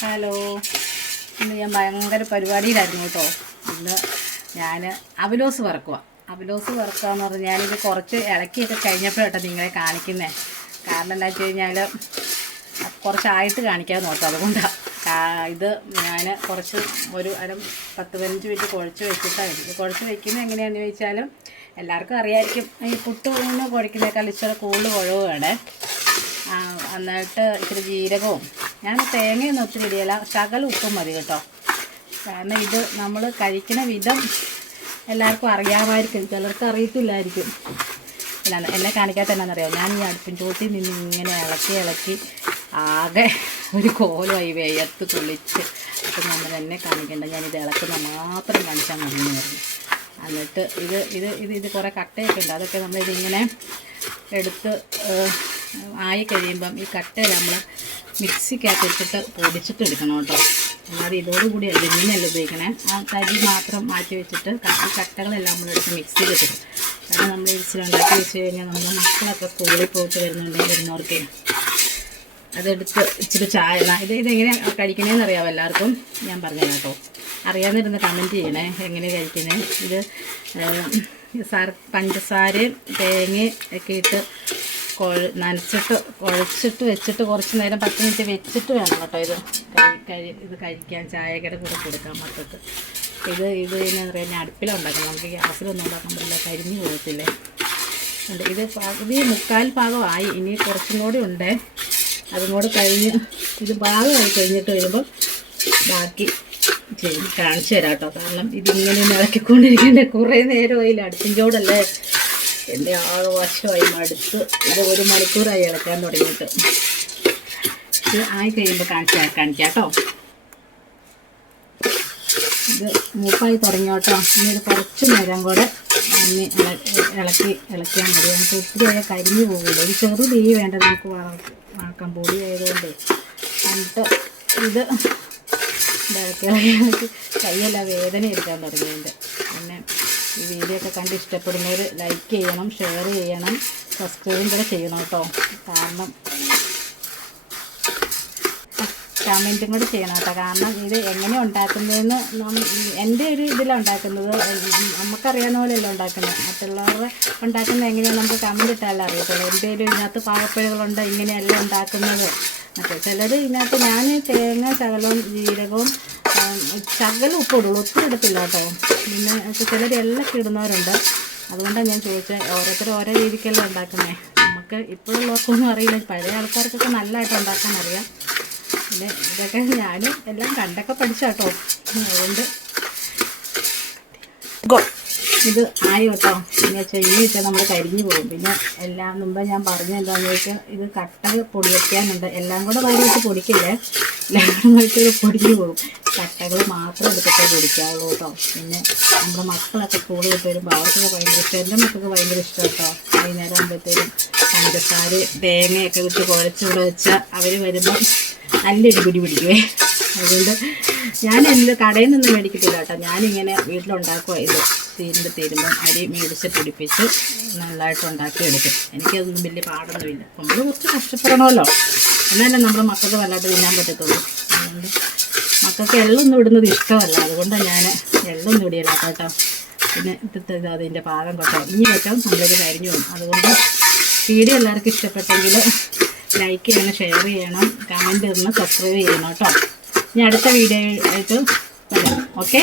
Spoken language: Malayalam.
ഹലോ, ഇന്ന് ഞാൻ ഭയങ്കര പരിപാടിയിലായിരുന്നു കേട്ടോ. ഇന്ന് ഞാൻ അവലോസ് വറക്കുക എന്ന് പറഞ്ഞാൽ ഞാനിത് കുറച്ച് ഇളക്കിയൊക്കെ കഴിഞ്ഞപ്പോഴാട്ടോ നിങ്ങളെ കാണിക്കുന്നത്. കാരണം എന്താ വെച്ച് കഴിഞ്ഞാൽ കുറച്ചായിട്ട് കാണിക്കാൻ നോക്കാം. അതുകൊണ്ടാണ് ഇത് ഞാൻ കുറച്ച് ഒരു 10-15 മിനിറ്റ് കുഴച്ച് വയ്ക്കുന്നത്. എങ്ങനെയാണെന്ന് ചോദിച്ചാൽ എല്ലാവർക്കും അറിയാമായിരിക്കും. ഈ പുട്ട് കുഴക്കുന്നേക്കാൾ ഇച്ചിരി കൂടുതൽ കുഴവ് വേണേ. എന്നിട്ട് ഇച്ചിരി ജീരകവും, ഞാൻ തേങ്ങയൊന്നും ഒത്തിരി ഇടിയല്ല, ശകലം ഉപ്പും മതി കേട്ടോ. കാരണം ഇത് നമ്മൾ കഴിക്കുന്ന വിധം എല്ലാവർക്കും അറിയാമായിരിക്കും, ചിലർക്ക് അറിയത്തില്ലായിരിക്കും. എന്നെ കാണിക്കാത്ത എന്നാണെന്നറിയാം, ഞാൻ ഈ അടുപ്പിൻ ചോട്ടിൽ നിന്ന് ഇങ്ങനെ ഇളക്കി ആകെ ഒരു കോലമായി വേയത്ത് കുളിച്ച്. അപ്പം നമ്മൾ എന്നെ കാണിക്കേണ്ട, ഞാനിത് ഇളക്കുന്ന മാത്രം കാണിച്ചാൽ മതി എന്ന് പറഞ്ഞു. എന്നിട്ട് ഇത് കുറേ കട്ടയൊക്കെ ഉണ്ട്. അതൊക്കെ നമ്മളിതിങ്ങനെ എടുത്ത് ആയി കഴിയുമ്പം ഈ കട്ടയിൽ നമ്മൾ മിക്സിക്കകത്ത് ഇട്ടിട്ട് പൊടിച്ചിട്ട് എടുക്കണം കേട്ടോ. അല്ലാതെ ഇതോടുകൂടി അല്ല, ഇങ്ങനെയല്ല ഉപയോഗിക്കണേ. ആ തരി മാത്രം മാറ്റി വെച്ചിട്ട് ഈ കട്ടകളെല്ലാം നമ്മളെടുത്ത് മിക്സിയിലിട്ടിടും. കാരണം നമ്മൾ ഇച്ചിരി വെച്ച് കഴിഞ്ഞാൽ നമ്മുടെ മക്കളൊക്കെ സ്കൂളിൽ പോയിട്ട് വരുന്നവർക്ക് അതെടുത്ത് ഇച്ചിരി ചായ ഇതെങ്ങനെയാണ് കഴിക്കണേന്ന് അറിയാമോ എല്ലാവർക്കും. ഞാൻ പറഞ്ഞുതരാം കേട്ടോ. അറിയാവുന്നിരുന്ന് കമൻറ്റ് ചെയ്യണേ എങ്ങനെ കഴിക്കണേ. ഇത് പഞ്ചസാരയും തേങ്ങയും ഒക്കെ ഇട്ട് കുഴച്ചിട്ട് വെച്ചിട്ട് കുറച്ച് നേരം 10 മിനിറ്റ് വെച്ചിട്ട് വേണം കേട്ടോ ഇത് കഴിക്കാൻ. ചായക്കടെ കൂടെ കൊടുക്കാൻ മക്കൾക്ക്. ഇത് എന്നാ പറയുക, ഞാൻ അടുപ്പിലുണ്ടാക്കണം. നമുക്ക് ഗ്യാസിലൊന്നും ഉണ്ടാക്കാൻ പറ്റില്ല, കരിഞ്ഞു പോകത്തില്ലേ. ഇത് 3/4 ഭാഗമായി, ഇനി കുറച്ചും കൂടി ഉണ്ട്. അതും കൂടെ കഴിഞ്ഞ് ഇത് ഭാഗമായി കഴിഞ്ഞിട്ട് വരുമ്പോൾ ബാക്കി കാണിച്ചു തരാം കേട്ടോ. കാരണം ഇതിങ്ങനെ ഇളക്കിക്കൊണ്ടിരിക്കേണ്ട കുറേ നേരമായില്ല. അടുപ്പിൻ ചോടല്ലേ, എൻ്റെ ആകെ വശമായി മടുത്ത്. ഇത് 1 മണിക്കൂറായി ഇളക്കാൻ തുടങ്ങിയിട്ട്. ഇത് ആയി കഴിയുമ്പോൾ കാണിക്കാം കേട്ടോ. ഇത് മൂപ്പായി തുടങ്ങി കേട്ടോ. ഇനി ഇത് കുറച്ച് നേരം കൂടെ ഇളക്കിയാൽ മതി. നമുക്ക് ഒത്തിരി ആയാൽ കരിഞ്ഞു പോകില്ല. ഒരു ചെറു തീ വേണ്ട നമുക്ക് വറക്കാൻ, പൊടി ആയതുകൊണ്ട്. എന്നിട്ട് ഇത് ഇളക്കി കൈയെല്ലാം വേദന എടുക്കാൻ തുടങ്ങിയിട്ടുണ്ട്. പിന്നെ ഈ വീഡിയോ ഒക്കെ കണ്ട് ഇഷ്ടപ്പെടുന്നവർ ലൈക്ക് ചെയ്യണം, ഷെയർ ചെയ്യണം, സബ്സ്ക്രൈബും കൂടെ ചെയ്യണം കേട്ടോ. കാരണം കമൻറ്റും കൂടെ ചെയ്യണം കേട്ടോ. കാരണം ഇത് എങ്ങനെ ഉണ്ടാക്കുന്നതെന്ന് എൻ്റെ ഒരു ഇതിലാണ് ഉണ്ടാക്കുന്നത്. നമുക്കറിയാവുന്ന പോലെയല്ല ഉണ്ടാക്കുന്നത്. മറ്റുള്ളവരുടെ ഉണ്ടാക്കുന്നത് എങ്ങനെയാണ് നമുക്ക് കമൻറ്റ് ഇട്ടാലേ അറിയത്തുള്ളൂ. എന്തെങ്കിലും ഇതിനകത്ത് പാകപ്പിഴകളുണ്ട്, ഇങ്ങനെയല്ല ഉണ്ടാക്കുന്നത് എന്നൊക്കെ. ചിലർ ഇതിനകത്ത് ഞാൻ തേങ്ങ ശകലവും ജീരകവും ശകലം ഉപ്പിടുള്ളൂ, ഒത്തിരി ഇടത്തില്ല കേട്ടോ. പിന്നെ ചിലർ എല്ലാം ഇടുന്നവരുണ്ട്. അതുകൊണ്ടാണ് ഞാൻ ചോദിച്ചത്. ഓരോരുത്തർ ഓരോ രീതിക്കല്ലേ ഉണ്ടാക്കുന്നത്. നമുക്ക് ഇപ്പോഴുള്ളവർക്കൊന്നും അറിയില്ല. പഴയ ആൾക്കാർക്കൊക്കെ നല്ലതായിട്ട് ഉണ്ടാക്കാൻ അറിയാം. പിന്നെ ഇതൊക്കെ ഞാനും എല്ലാം കണ്ടൊക്കെ പഠിച്ചാട്ടോ. അതുകൊണ്ട് ഇത് ആയി കേട്ടോ. പിന്നെ ചെമ്മി വെച്ചാൽ നമ്മൾ കരിഞ്ഞു പോകും. പിന്നെ എല്ലാം മുമ്പ് ഞാൻ പറഞ്ഞ എന്താണെന്ന് വെച്ചാൽ ഇത് കട്ട പൊടി വയ്ക്കാനുണ്ട്. എല്ലാം കൂടെ വാരിയിട്ട് പൊടിക്കില്ലേ, എല്ലാം കൂടെ പൊടിഞ്ഞു പോകും. കട്ടകൾ മാത്രം എടുത്തിട്ടേ പൊടിക്കാവുള്ളൂ കേട്ടോ. പിന്നെ നമ്മുടെ മക്കളൊക്കെ സ്കൂളിൽ വിട്ട് വരുമ്പോൾ അവർക്കൊക്കെ ഭയങ്കര ഇഷ്ടം. എൻ്റെ മക്കൾക്ക് ഭയങ്കര ഇഷ്ടം കേട്ടോ. വൈകുന്നേരം ആകുമ്പോഴത്തേക്കും പഞ്ചസാര തേങ്ങയൊക്കെ വിട്ട് കുഴച്ചുകൂടെ വെച്ചാൽ അവർ വരുമ്പം നല്ലൊരു പിടി പിടിക്കുവേ. അതുകൊണ്ട് ഞാൻ കടയിൽ നിന്നും മേടിക്കത്തില്ല കേട്ടോ. ഞാനിങ്ങനെ വീട്ടിലുണ്ടാക്കുക. ഇത് തീരുമ്പം അരി മേടിച്ച് പിടിപ്പിച്ച് നല്ലതായിട്ട് ഉണ്ടാക്കിയെടുക്കും. എനിക്കതൊന്നും വലിയ പാടൊന്നുമില്ല. നമ്മൾ കുറച്ച് കഷ്ടപ്പെടണമല്ലോ, എന്നാലേ നമ്മുടെ മക്കൾക്ക് നല്ലതായിട്ട് തിന്നാൻ പറ്റത്തുള്ളൂ. അതുകൊണ്ട് മക്കൾക്ക് എള്ളൊന്നും ഇടുന്നത് ഇഷ്ടമല്ല. അതുകൊണ്ടാണ് ഞാൻ എള്ളൊന്നും ഇടിയല്ല കേട്ടോ. പിന്നെ അതിൻ്റെ പാകം കേട്ടോ. ഇനി വെച്ചാൽ നമ്മളിത് കരിഞ്ഞു പോകും. അതുകൊണ്ട് വീഡിയോ എല്ലാവർക്കും ഇഷ്ടപ്പെട്ടെങ്കിൽ ലൈക്ക് ചെയ്യണം, ഷെയർ ചെയ്യണം, കമൻറ്റ് ഇടണം, സബ്സ്ക്രൈബ് ചെയ്യണം കേട്ടോ. ഇനി അടുത്ത വീഡിയോ ആയിട്ട് വരാം. ഓക്കെ.